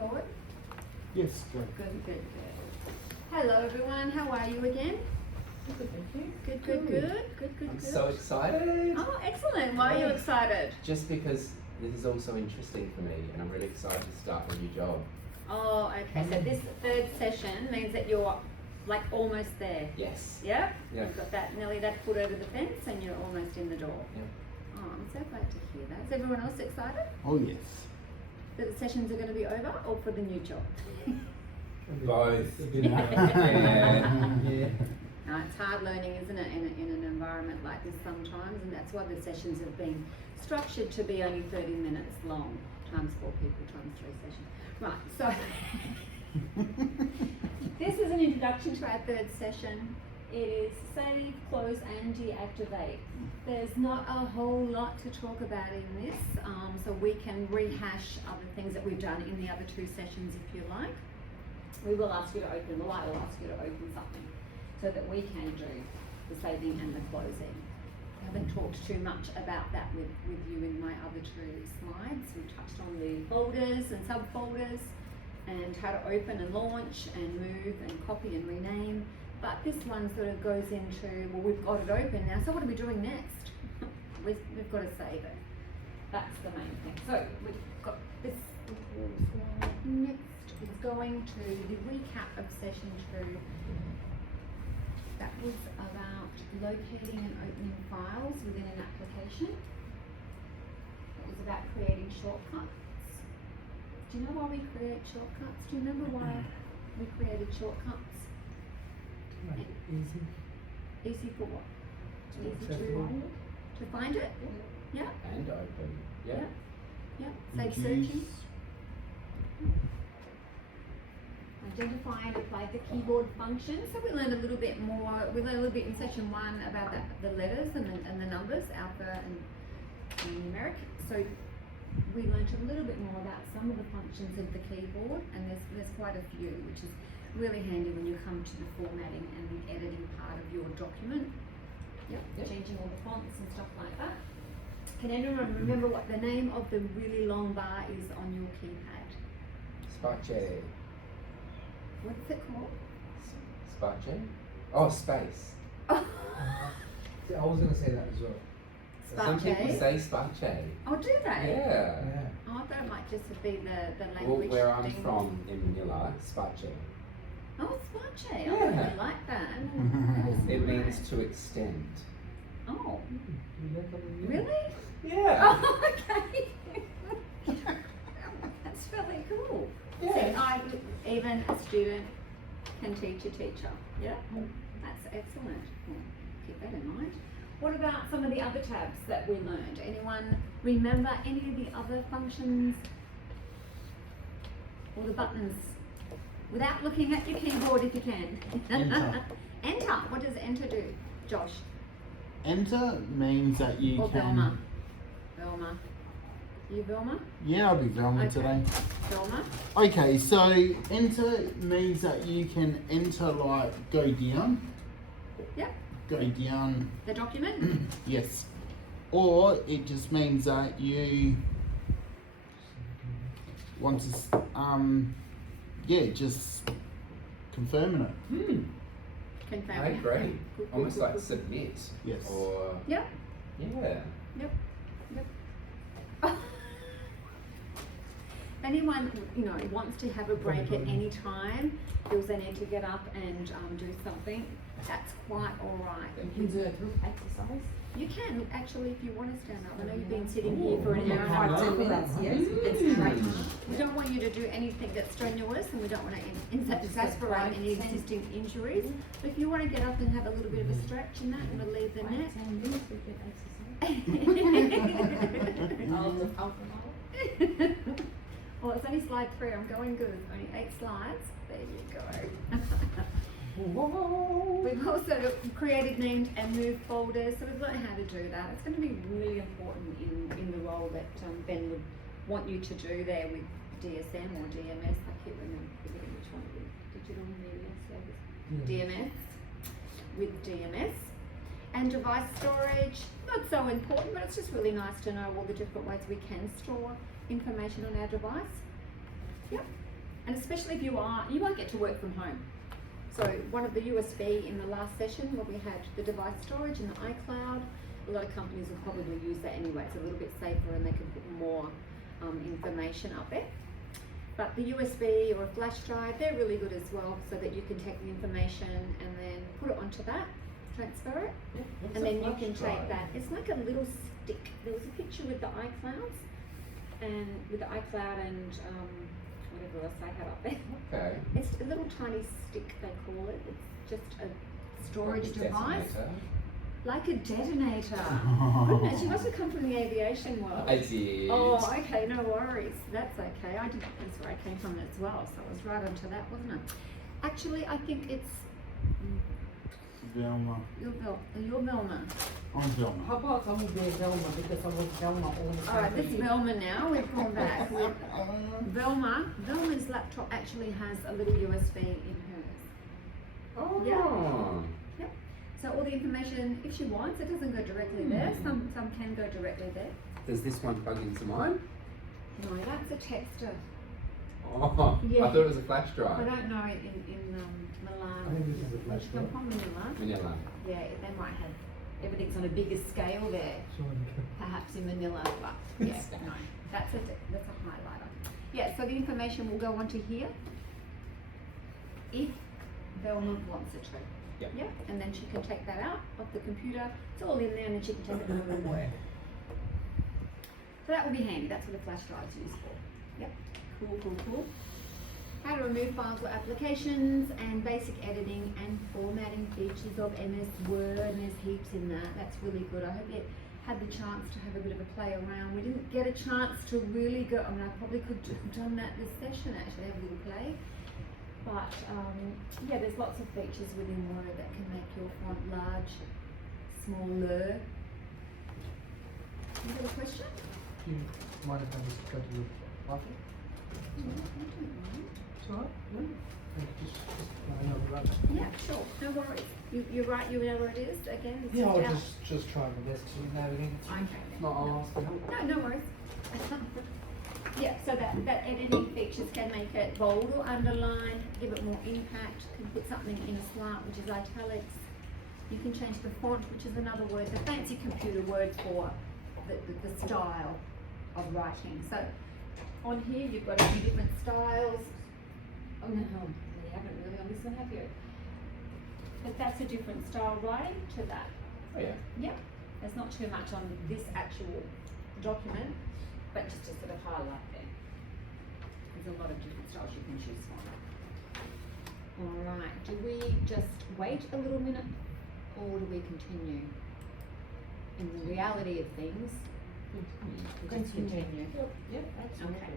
forward? Yes, go. Good. Hello everyone, how are you again? Good, thank you. Good. I'm so excited. Oh, excellent. Why are you excited? Just because this is all so interesting for me and I'm really excited to start a new job. Oh, okay. So this third session means that you're like almost there. Yes. Yeah? Yeah. You've got that nearly that foot over the fence and you're almost in the door. Yeah. Oh, I'm so glad to hear that. Is everyone else excited Oh, yes. that the sessions are going to be over or for the new job? Both. Yeah. No, it's hard learning, isn't it, in an environment like this sometimes, and that's why the sessions have been structured to be only 30 minutes long, times 4 people, times 3 sessions. Right, so this is an introduction to our third session. It is save, close and deactivate. There's not a whole lot to talk about in this, so we can rehash other things that we've done in the other 2 sessions if you like. We will ask you to open, well I will ask you to open something so that we can do the saving and the closing. I haven't talked too much about that with you in my other 2 slides. We touched on the folders and subfolders and how to open and launch and move and copy and rename. But this one sort of goes into, well, we've got it open now, so what are we doing next? we've got to save it. That's the main thing. So we've got this slide next. Is going to the recap of session 2. That was about locating and opening files within an application. It was about creating shortcuts. Do you know why we create shortcuts? Do you remember why we created shortcuts? Easy. Easy for what? Easy to find it? Yeah? And open. Yeah. Save searching. Identify and apply the keyboard function. So we learned a little bit more. We learned a little bit in session 1 about the letters and the numbers, alpha and numeric. So we learned a little bit more about some of the functions of the keyboard, and there's quite a few, which is really handy when you come to the formatting and the editing part of your document. Yep. Changing all the fonts and stuff like that. Can anyone remember what the name of the really long bar is on your keypad? Space. What's it called? Space? Oh, space. Oh, I was going to say that as well. Some people Space. say space. Oh, do they? Yeah. Oh, I thought it might just be the Well, language where I'm thing. from in Manila, space. Oh, Spache. I Yeah. really like that. It means to extend. Oh, You learn something new. really? Yeah. Oh, okay. That's really cool. Yeah. So even a student can teach a teacher. Yeah, that's excellent. Well, keep that in mind. What about some of the other tabs that we learned? Anyone remember any of the other functions or the buttons? Without looking at your keyboard if you can. Enter. Enter. What does enter do, Josh? Enter means that you Or can. Velma? Velma. You Velma? Yeah, I'll be Velma Okay. today. Velma? Okay, so enter means that you can enter, like, go down. Yep. Go down. The document? Yes. Or it just means that you want to, just confirming it. Confirm. I agree. Good, Almost good, like good. submit. Yes. Or Yep. yeah. Yep. If anyone, wants to have a break at any time, feels they need to get up and do something, that's quite all right. You can do a group exercise. You can actually, if you want to stand up. I know you've been sitting here for an hour and a 5 half. 10 minutes, yes. It's It's great. great. We don't want you to do anything that's strenuous, and we don't want to exasperate any existing injuries. But if you want to get up and have a little bit of a stretch and that, and relieve the neck. 10 minutes we can exercise. Well, it's only slide 3. I'm going good. Only 8 slides. There you go. We've also created, named, and moved folders, so we've learned how to do that. It's going to be really important in the role that Ben would want you to do there with DSM or DMS. I keep forgetting which one it is. Digital Media Service. DMS. With DMS. And device storage, not so important, but it's just really nice to know all the different ways we can store information on our device. Yep. And especially if you won't get to work from home. So one of the USB in the last session where we had the device storage in the iCloud, a lot of companies will probably use that anyway. It's a little bit safer and they can put more information up there. But the USB or a flash drive, they're really good as well, so that you can take the information and then put it onto that, transfer it, and then you can take that. It's like a little stick. There was a picture with the iClouds and with the iCloud and whatever else I had up there. Okay. It's a little tiny stick, they call it. It's just a storage Like a device. detonator. Like a detonator. Goodness, you must have come from the aviation world. I did. Oh, okay, no worries. That's okay. That's where I came from as well, so I was right onto that, wasn't it? Actually, I think it's Velma. you're Velma. I'm Velma. How about I'm the Velma because I was Velma all the time. All right, this is Velma now. We've gone back. Velma's laptop actually has a little USB in hers. Oh. Yeah. Yep. So all the information, if she wants, it doesn't go directly there. Some can go directly there. Does this one plug into mine? No, that's a texter. Oh, Yeah. I thought it was a flash I drive. don't know in Milan. I think this is a flash Come drive. from Manila. Manila. Yeah, they might have everything's on a bigger scale there. Perhaps in Manila, but yeah, no, that's a highlighter. Yeah, so the information will go onto here if Velma wants it to. Yep. Yeah, and then she can take that out of the computer. It's all in there, and then she can take it home and work. So that will be handy. That's what a flash drive is used for. Yep. Cool. How to remove files or applications and basic editing and formatting features of MS Word, and there's heaps in that. That's really good. I hope you had the chance to have a bit of a play around. We didn't get a chance to really go, I mean, I probably could have done that this session, actually, have a little play. But yeah, there's lots of features within Word that can make your font large, smaller. You got a question? Do you mind if I just go to the bathroom? It's alright? No? I know the right. Yeah, sure, no worries. You're right, you know where it is again? It's Yeah, I out. was just trying my best to navigate. Okay. If not, I'll ask for help. No worries. Yeah, so that editing features can make it bold or underlined, give it more impact, can put something in a slant, which is italics. You can change the font, which is another word, the fancy computer word for the style of writing. So on here you've got a few different styles. Oh no, you haven't really on this one, have you? But that's a different style writing to that. Oh yeah. Yep, there's not too much on this actual document, but just to sort of highlight there. There's a lot of different styles you can choose from. Alright, do we just wait a little minute or do we continue? In the reality of things, we just continue. Yep, absolutely. Okay.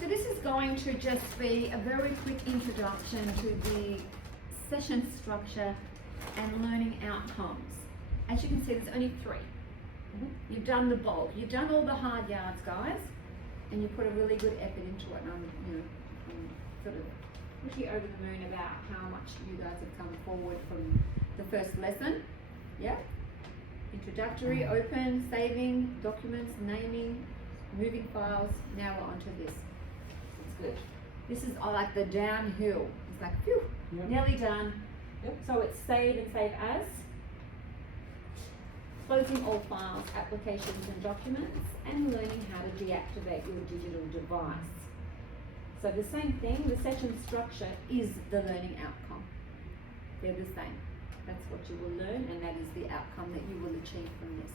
So this is going to just be a very quick introduction to the session structure and learning outcomes. As you can see, there's only 3. You've done the bulk. You've done all the hard yards, guys, and you put a really good effort into it. And I'm sort of pretty over the moon about how much you guys have come forward from the first lesson. Yeah. Introductory, open, saving, documents, naming, moving files. Now we're onto this. It's good. This is like the downhill. It's like, phew, Yep. nearly done. Yep. So it's save and save as. Closing all files, applications and documents, and learning how to deactivate your digital device. So the same thing, the session structure is the learning outcome. They're the same. That's what you will learn, and that is the outcome that you will achieve from this.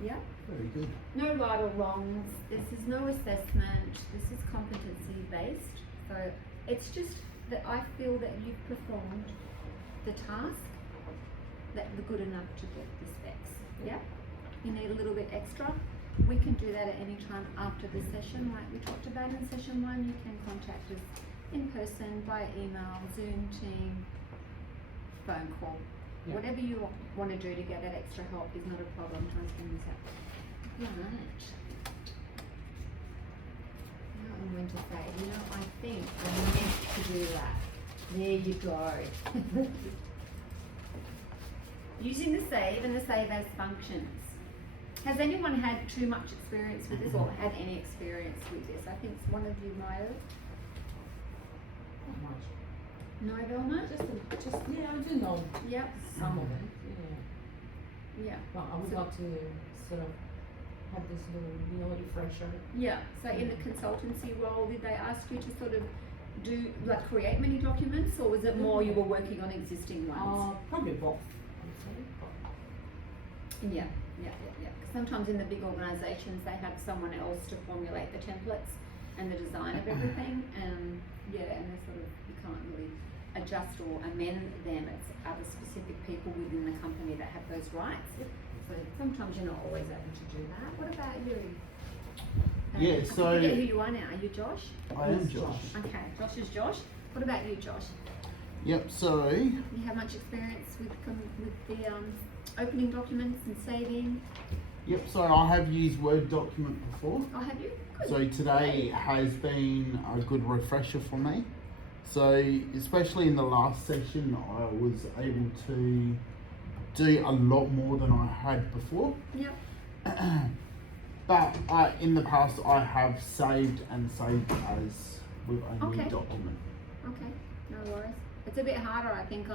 Yeah? Very good. No right or wrongs. This is no assessment. This is competency based. So it's just that I feel that you've performed the task that are good enough to get the specs. Yeah? You need a little bit extra. We can do that at any time after the session, like we talked about in session 1. You can contact us in person, by email, Zoom, Team, phone call. Yeah. Whatever you want to do to get that extra help is not a problem. Transferring this out. Right. Now I'm going to say, I think I meant to do that. There you go. Using the save and the save as functions. Has anyone had too much experience with this or had any experience with this? I think one of you might have. Not much. No, Velma? Just yeah, I do know Yep. some of it. Yeah. Yeah. But I would So- love to sort of have this little refresher. Yeah. So in the consultancy role, did they ask you to sort of create many documents, or was it more you were working on existing ones? Probably both. I would say. Yeah. 'Cause sometimes in the big organisations, they have someone else to formulate the templates and the design of everything, and they're sort of, you can't really adjust or amend them. It's other specific people within the company that have those rights. So sometimes you're not always able to do that. What about you? Yeah, I so- forget who you are now. Are you Josh? I am Yes, Josh. Okay, Josh is Josh. What about you, Josh? Yep, so You have much experience with the opening documents and saving? I have used Word document before. Oh, have you? Good. So today has been a good refresher for me. So especially in the last session, I was able to do a lot more than I had before. Yep. But in the past, I have saved and saved as with a new Okay. document. Okay, no worries. It's a bit harder, I think.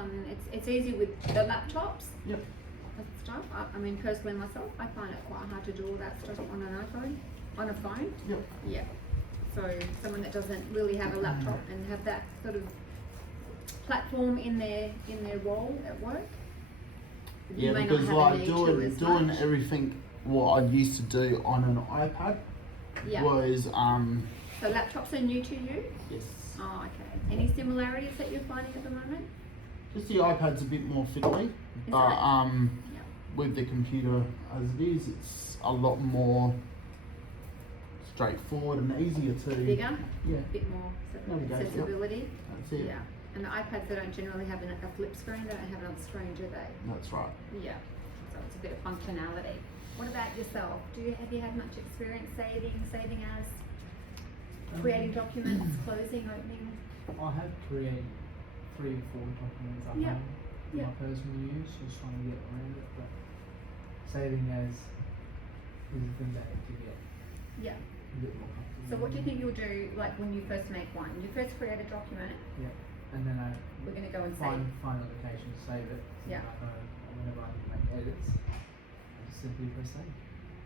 It's easy with the laptops. Yep. With stuff. I mean, personally myself, I find it quite hard to do all that stuff on an iPhone, on a phone. Yep. Yeah. So someone that doesn't really have a laptop and have that sort of platform in their role at work. You Yeah, may because not have a like need to doing as doing much. everything what I used to do on an iPad Yeah. was So laptops are new to you? yes. Oh, okay. Any similarities that you're finding at the moment? Just the iPad's a bit more fiddly, but it? Yeah. with the computer as it is, it's a lot more straightforward and easier to Bigger? Yeah, A bit more sort of Navigate, yep. accessibility? that's it. Yeah. And the iPads, they don't generally have a flip screen, they don't have another screen, do they? That's right. Yeah. So it's a bit of functionality. What about yourself? Have you had much experience saving as, creating documents, closing, opening? I have created 3 or 4 documents at Yeah. home for Yeah. my personal use, just trying to get around it, but saving as is the thing that to get Yeah. a bit more comfortable. So what do you think you'll do, like when you first make one? You first create a document, And then I we're going to go and save. find a location to save it. So Yeah. that I know whenever I need to make edits, I just simply press save.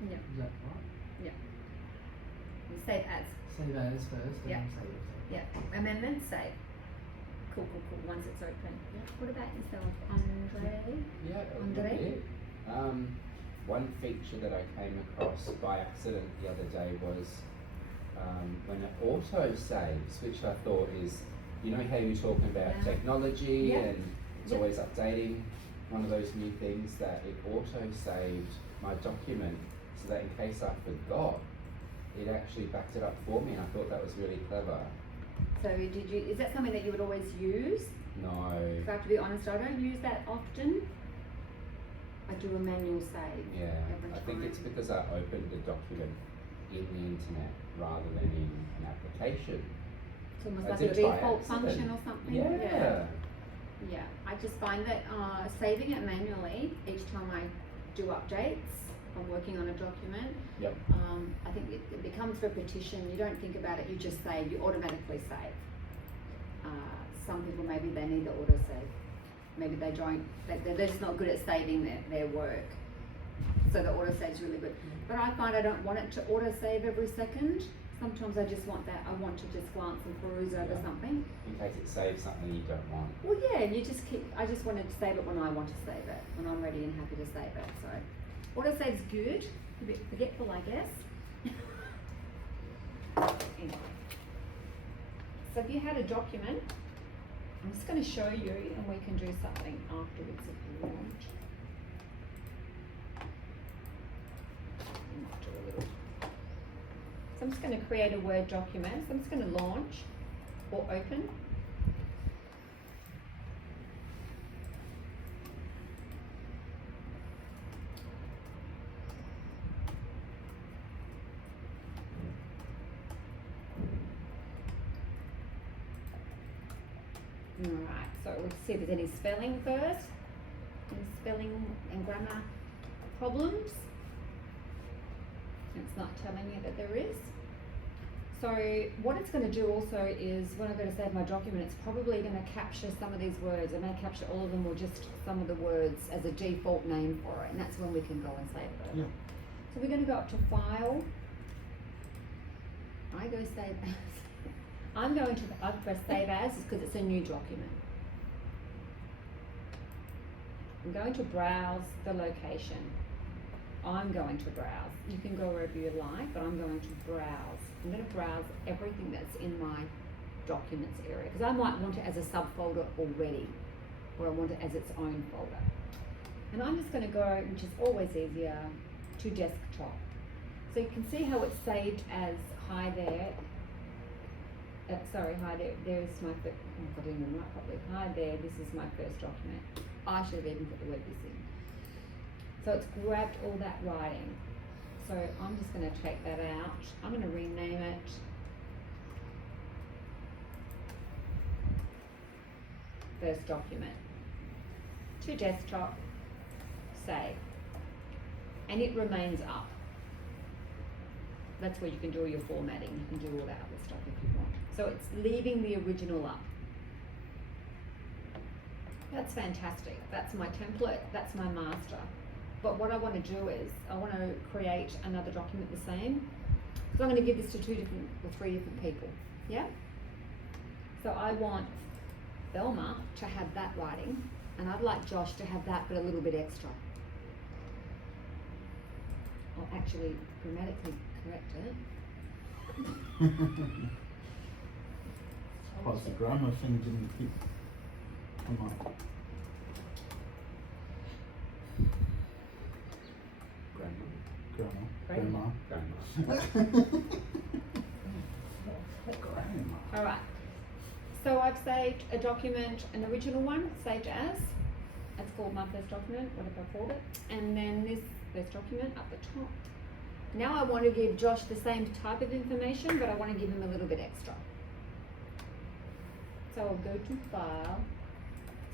Yeah. Is that right? You save as. Save as first, and Yeah. then save it. Yeah. Amendments, save. Cool. Once it's open. Yeah. What about yourself, Andre? Yeah, Andre? one feature that I came across by accident the other day was when it auto saves, which I thought is, you know how you're talking about Yeah. technology Yeah. and it's Yeah. always updating. One of those new things that it auto saved my document so that in case I forgot, it actually backed it up for me, and I thought that was really clever. So is that something that you would always use? No. If I have to be honest, I don't use that often. I do a manual save. Yeah, every I think time. it's because I opened the document in the internet rather than in an application. It's almost I like did a it by default accident. function or something. Yeah. Yeah. I just find that saving it manually each time I do updates, if I'm working on a document, Yep. I think it becomes repetition. You don't think about it, you just save, you automatically save. Some people maybe they need the auto save. Maybe they don't, they're just not good at saving their work. So the auto save's really good. But I find I don't want it to auto save every second. Sometimes I just want that, I want to just glance and peruse over Yeah. something. In case it saves something you don't want. Well, yeah, and I just wanted to save it when I want to save it, when I'm ready and happy to save it. So, auto save's good. A bit forgetful, I guess. Anyway. So, if you had a document, I'm just going to show you and we can do something afterwards if you want. Might do a little. So, I'm just going to create a Word document. So, I'm just going to launch or open. Alright, so we'll see if there's any spelling first. Any spelling and grammar problems. It's not telling you that there is. So what it's going to do also is when I go to save my document, it's probably going to capture some of these words. It may capture all of them or just some of the words as a default name for it, and that's when we can go and save it. Yeah. So we're going to go up to File. I go Save As. I'm going to, I've pressed Save As because it's a new document. I'm going to browse the location. I'm going to browse. You can go wherever you like, but I'm going to browse. I'm going to browse everything that's in my documents area because I might want it as a subfolder already, or I want it as its own folder. And I'm just going to go, which is always easier, to desktop. So you can see how it's saved as hi there. Hi there. There's my first. I didn't even write properly. Hi there. This is my first document. I should have even put the word this in. So it's grabbed all that writing. So I'm just going to take that out. I'm going to rename it. First document. To desktop. Save. And it remains up. That's where you can do all your formatting. You can do all that other stuff if you want. So it's leaving the original up. That's fantastic. That's my template. That's my master. But what I want to do is I want to create another document the same. So I'm going to give this to 2 different or 3 different people. Yeah? So I want Velma to have that writing, and I'd like Josh to have that but a little bit extra. I'll actually grammatically correct it. Plus the grammar thing didn't keep come up. Grammar. All right. So I've saved a document, an original one, saved as. That's called my first document, whatever I called it. And then this first document up the top. Now I want to give Josh the same type of information, but I want to give him a little bit extra. So I'll go to File,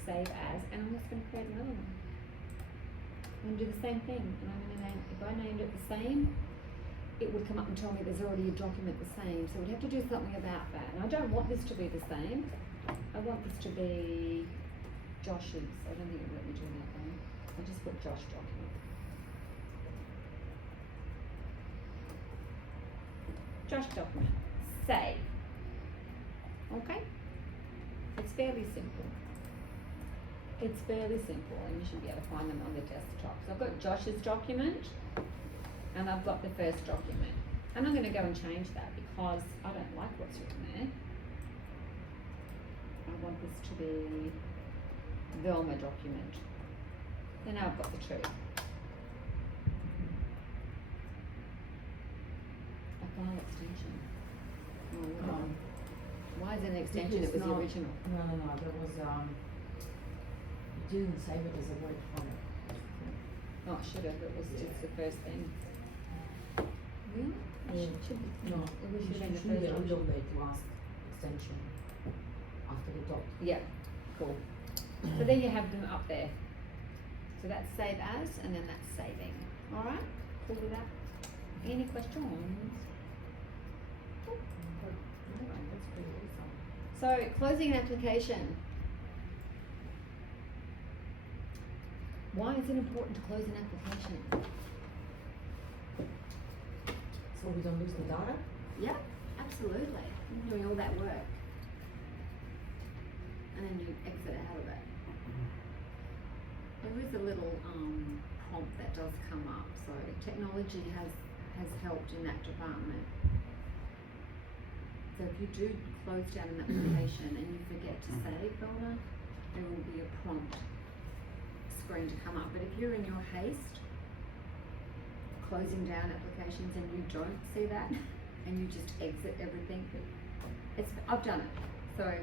Save As, and I'm just going to create another one. I'm going to do the same thing, and I'm going to name, if I named it the same, it would come up and tell me there's already a document the same. So we'd have to do something about that. And I don't want this to be the same. I want this to be Josh's. I don't think it would let me do that one. I'll just put Josh document. Josh document. Save. Okay? It's fairly simple. It's fairly simple, and you should be able to find them on the desktop. So I've got Josh's document, and I've got the first document. And I'm going to go and change that because I don't like what's written there. I want this to be Velma document. And now I've got the 2. A file extension. Oh, hold on. Why is it an extension? It was the original. No, there was, you didn't save it as a Word format. Oh, it should have. It was just the first thing. Really? Yeah. Should be. No, It should have been the should be first a option. little bit last extension after the dot. Yeah, cool. So then you have them up there. So that's Save As, and then that's Saving. All right? Cool with that? Any questions? That's pretty awesome. So closing an application. Why is it important to close an application? So we don't lose the data? Yeah, absolutely. You're doing all that work. And then you exit out of it. There is a little prompt that does come up, so technology has helped in that department. So if you do close down an application and you forget to save folder, there will be a prompt screen to come up. But if you're in your haste, closing down applications and you don't see that, and you just exit everything, I've done it. So,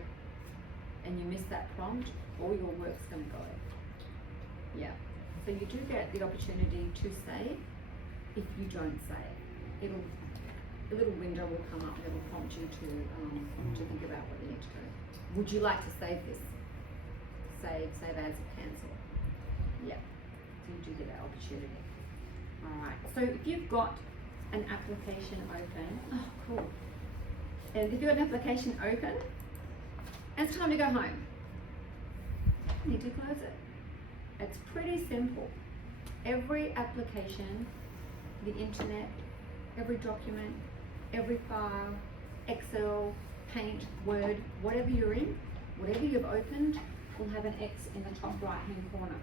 and you miss that prompt, all your work's going to go. Yeah. So you do get the opportunity to save if you don't save. A little window will come up and it will prompt you to think about what you need to do. Would you like to save this? Save as, cancel. Yeah. So you do get that opportunity. Alright. So if you've got an application open, oh cool. And if you've got an application open, and it's time to go home, you need to close it. It's pretty simple. Every application, the internet, every document, every file, Excel, Paint, Word, whatever you're in, whatever you've opened, will have an X in the top right hand corner.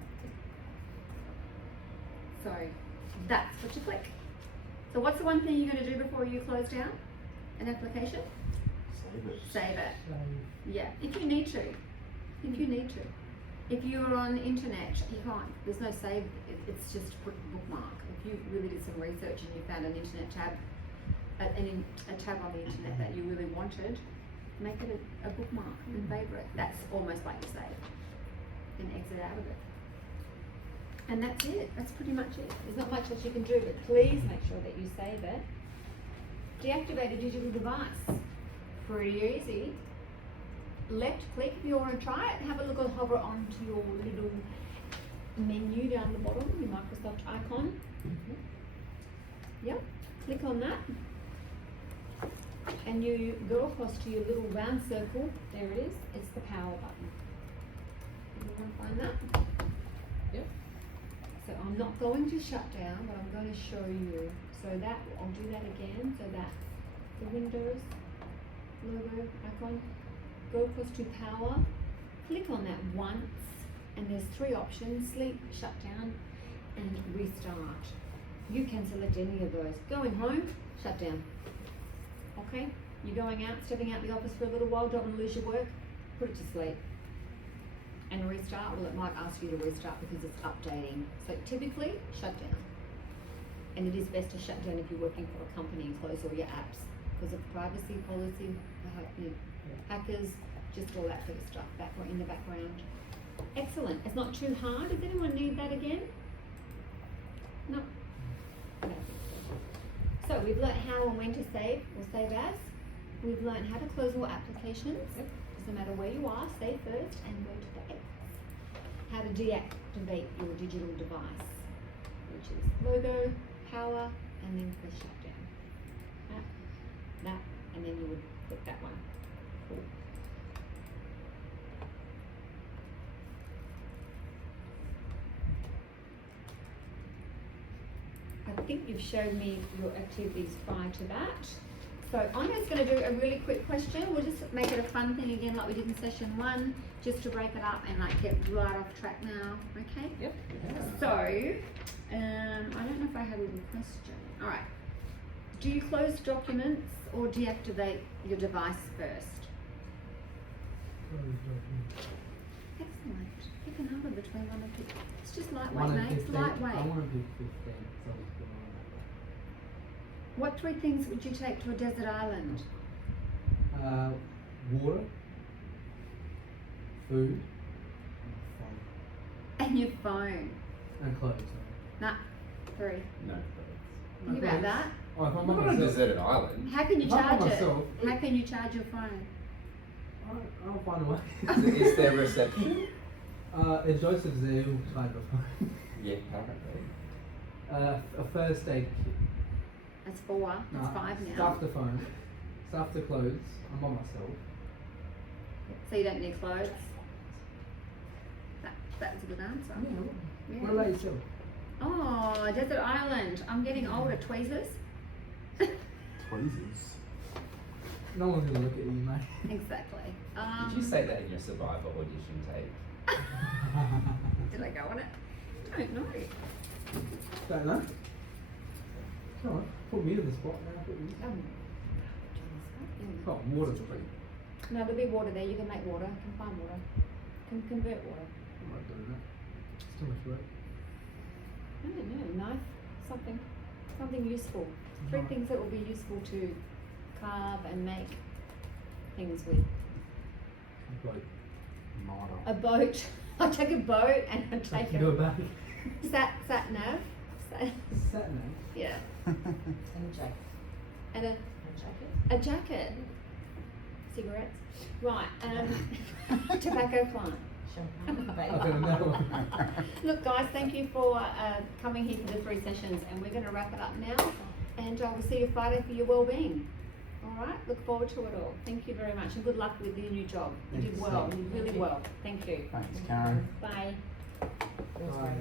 So that's what you click. So what's the one thing you're going to do before you close down an application? Save it. Save it. So, Yeah, if you need to. If you need to. If you're on the internet, you can't. There's no save. It's just put bookmark. If you really did some research and you found an internet tab, a tab on the internet that you really wanted, make it a bookmark and favorite. That's almost like you save. Then exit out of it. And that's it. That's pretty much it. There's not much else you can do, but please make sure that you save it. Deactivate a digital device. Pretty easy. Left click if you want to try it. Have a look and hover onto your little menu down the bottom, your Microsoft icon. Yep. Click on that. And you go across to your little round circle. There it is. It's the power button. You want to find that? Yep. So I'm not going to shut down, but I'm going to show you. So that, I'll do that again. So that's the Windows logo icon. Go across to power. Click on that once, and there's 3 options: sleep, shut down, and restart. You can select any of those. Going home, shut down. Okay? You're going out, stepping out the office for a little while, don't want to lose your work, put it to sleep. And restart, well, it might ask you to restart because it's updating. So typically, shut down. And it is best to shut down if you're working for a company and close all your apps because of privacy policy, hackers, just all that sort of stuff in the background. Excellent. It's not too hard. Does anyone need that again? No. No. So we've learnt how and when to save or save as. We've learnt how to close all applications. Doesn't matter where you are, save first and go to the X. How to deactivate your digital device, which is logo, power, and then press shutdown. That, and then you would click that one. Cool. I think you've shown me your activities prior to that. So I'm just going to do a really quick question. We'll just make it a fun thing again like we did in session 1, just to break it up and like get right off track now, okay? Yep. So, I don't know if I have a question. All right. Do you close documents or deactivate your device first? Excellent. Pick a number between 1 and 15. It's just lightweight, mate. It's lightweight. I want to do 15, so it's going on that way. What 3 things would you take to a desert island? Water, food, And your phone. and clothes. Nah, 3. No. Think about that. Oh, if I'm Not on on a myself, deserted island. How can you If I'm on charge it? myself, How can you charge your phone? I'll find a way. Is there reception? If Joseph's there, he'll charge the phone. Yeah, apparently. A first aid kit. That's 4. That's 5 now. Stuff the phone. Stuff the clothes. I'm on myself. So you don't need clothes. That's a good answer. Yeah. Yeah. What about yourself? Oh, desert island. I'm getting older. Tweezers. Tweezers. No one's gonna look at you, mate. Exactly. Did you say that in your Survivor audition tape? Did I go on it? I don't know. Don't know. Come on, put me to the spot now. Put me. Oh, water's pretty. No, there'll be water there. You can make water. You can find water. You can convert water. I'm not doing that. It's too much work. I don't know. Knife. Something useful. 3 things that will be useful to carve and make things with. Like, A boat. I'll take a boat and I'll take go a back. sat nav. Sat nav. Yeah. And a jacket. And A jacket? a jacket. Cigarettes. Right. Tobacco plant. Champagne? I don't know. Look, guys, thank you for coming here for the 3 sessions, and we're going to wrap it up now. And we'll see you Friday for your well-being. All right, look forward to it all. Thank you very much and good luck with your new job. You Thanks. did well, you did really Thank you. well. Thank you. Thanks, Karen. Bye. That's Bye. great.